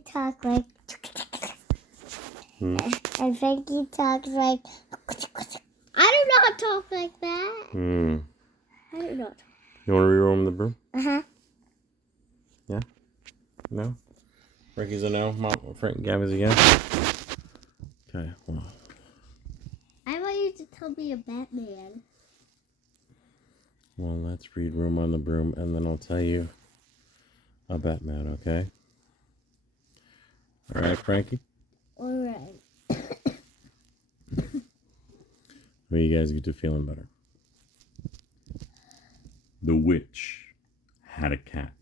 talk like, Hmm? and Frankie talks like, I do not talk like that. I do not. You want to reroll the broom? Uh-huh. Yeah? No? Frankie's a no? Gabby's a yes? Okay, well. I want you to tell me a Batman. Well, let's read Room on the Broom, and then I'll tell you a Batman, okay? All right, Frankie? All right. Well, you guys get to feeling better. The witch had a cat,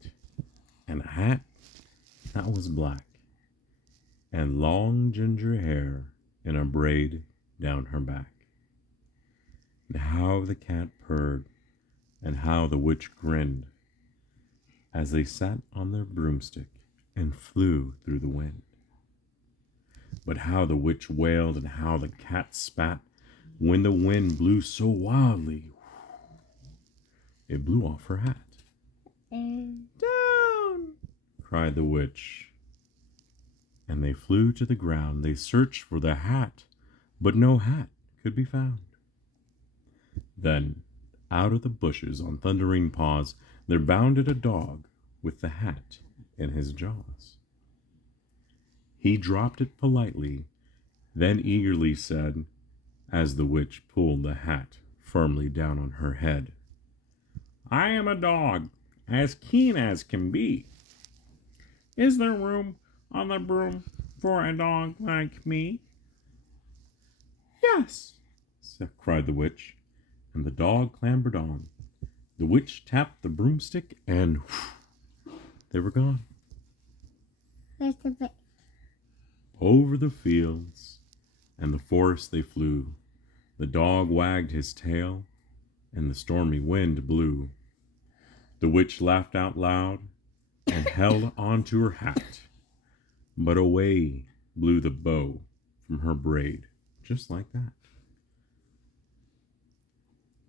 and a hat that was black, and long ginger hair in a braid down her back. And how the cat purred, and how the witch grinned, as they sat on their broomstick and flew through the wind. But how the witch wailed, and how the cat spat, when the wind blew so wildly, it blew off her hat. Down! Cried the witch. And they flew to the ground. They searched for the hat, but no hat could be found. Then, out of the bushes on thundering paws, there bounded a dog with the hat in his jaws. He dropped it politely, then eagerly said, as the witch pulled the hat firmly down on her head, I am a dog, as keen as can be. Is there room on the broom for a dog like me? Yes, cried the witch, and the dog clambered on. The witch tapped the broomstick, and they were gone. Where's the bit? Over the fields and the forest they flew. The dog wagged his tail, and the stormy wind blew. The witch laughed out loud and held on to her hat, but away blew the bow from her braid, just like that.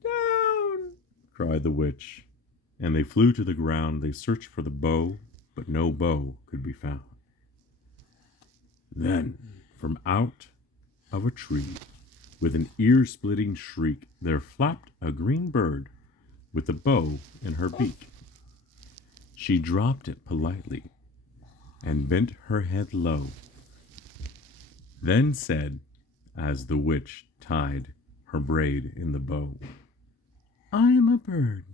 Down! Cried the witch, and they flew to the ground. They searched for the bow, but no bow could be found. Then, from out of a tree, with an ear-splitting shriek, there flapped a green bird with a bow in her beak. She dropped it politely and bent her head low, then said, as the witch tied her braid in the bow, I am a bird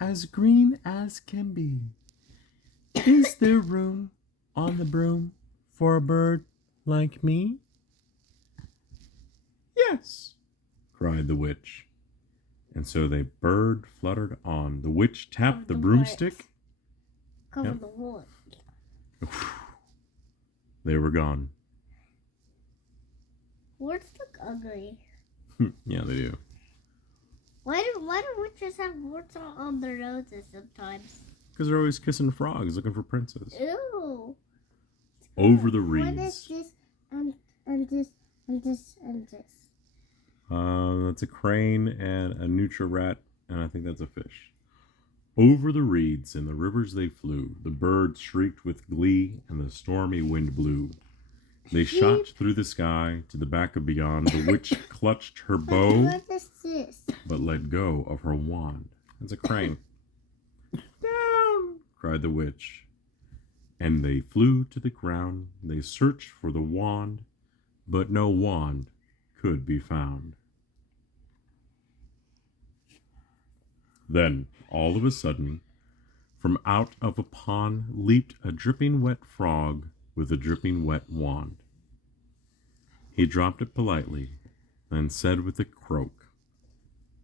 as green as can be. Is there room on the broom for a bird like me? Yes, cried the witch. And so they bird fluttered on. The witch tapped the broomstick. Cover the wood. They were gone. Words look ugly. Yeah, they do. Why do witches have warts on their noses sometimes? Because they're always kissing frogs looking for princes. Ew. Over the reeds. What is this and this and this and this? That's a crane and a nutria rat, and I think that's a fish. Over the reeds and the rivers they flew. The birds shrieked with glee, and the stormy wind blew. They shot through the sky to the back of beyond. The witch clutched her bow, What is this? but let go of her wand. It's a crane. Down! Cried the witch. And they flew to the ground. They searched for the wand, but no wand could be found. Then, all of a sudden, from out of a pond leaped a dripping wet frog with a dripping wet wand. He dropped it politely, then said with a croak,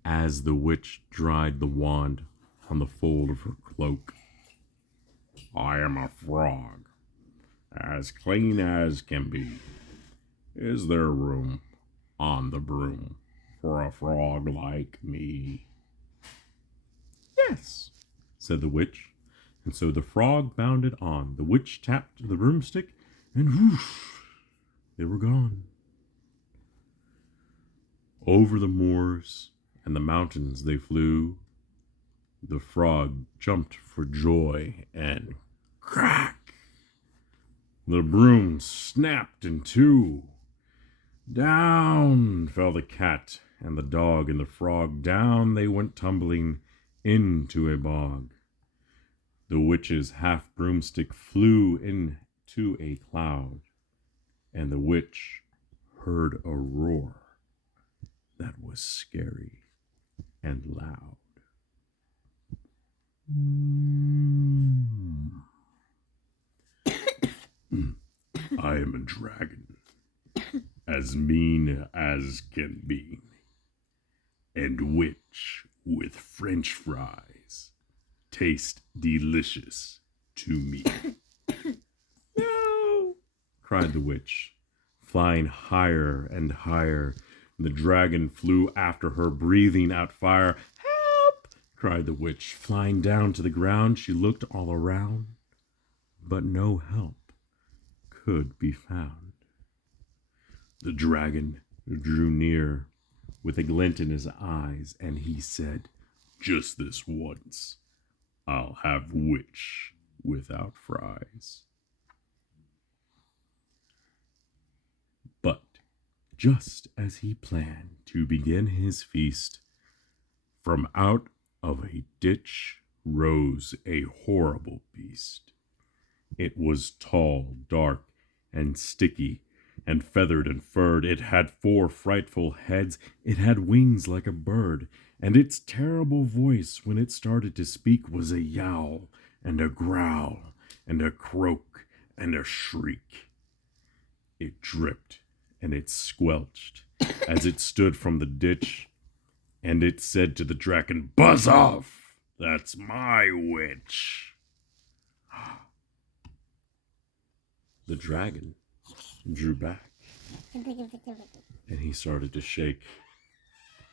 as the witch dried the wand on the fold of her cloak, I am a frog, as clean as can be. Is there room on the broom for a frog like me? Yes, said the witch, and so the frog bounded on. The witch tapped the broomstick, and whoosh, they were gone. Over the moors and the mountains they flew. The frog jumped for joy, and crack! The broom snapped in two. Down fell the cat and the dog and the frog. Down they went tumbling into a bog. The witch's half broomstick flew into a cloud, and the witch heard a roar that was scary and loud. I am a dragon, as mean as can be, and witch with French fries taste delicious to me. No! Cried the witch, flying higher and higher. The dragon flew after her, breathing out fire. Help! Cried the witch, flying down to the ground. She looked all around, but no help could be found. The dragon drew near with a glint in his eyes, and he said, just this once, I'll have witch without fries. But just as he planned to begin his feast, from out of a ditch rose a horrible beast. It was tall, dark, and sticky, and feathered and furred. It had 4 frightful heads. It had wings like a bird, and its terrible voice, when it started to speak, was a yowl and a growl and a croak and a shriek. It dripped and it squelched as it stood from the ditch, and it said to the dragon, buzz off! That's my witch. The dragon drew back, and he started to shake.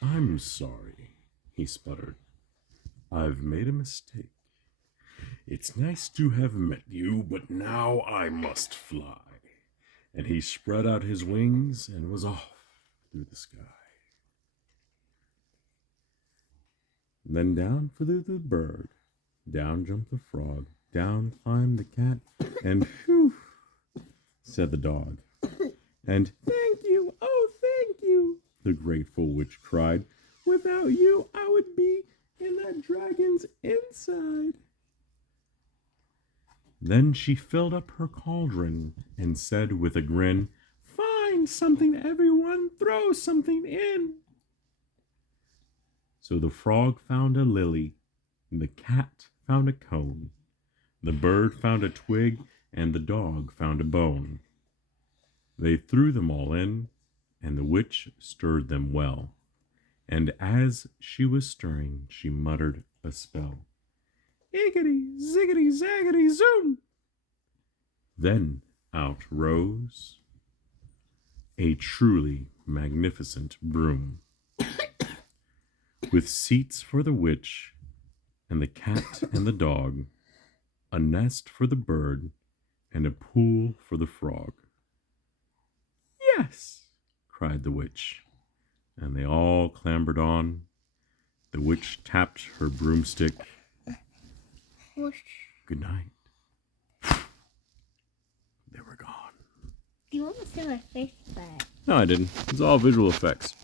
I'm sorry, he sputtered. I've made a mistake. It's nice to have met you, but now I must fly. And he spread out his wings and was off through the sky. Then down flew the bird, down jumped the frog, down climbed the cat, and phew, said the dog. And thank you, oh thank you, the grateful witch cried. Without you, I would be in that dragon's inside. Then she filled up her cauldron and said with a grin, find something, everyone, throw something in. So the frog found a lily, the cat found a cone, the bird found a twig, and the dog found a bone. They threw them all in, and the witch stirred them well. And as she was stirring, she muttered a spell. Iggity, ziggity, zaggity, zoom! Then out rose a truly magnificent broom, with seats for the witch and the cat and the dog, a nest for the bird, and a pool for the frog. Yes, cried the witch, and they all clambered on. The witch tapped her broomstick. Good night. They were gone. You almost did my face back. No, I didn't. It's all visual effects.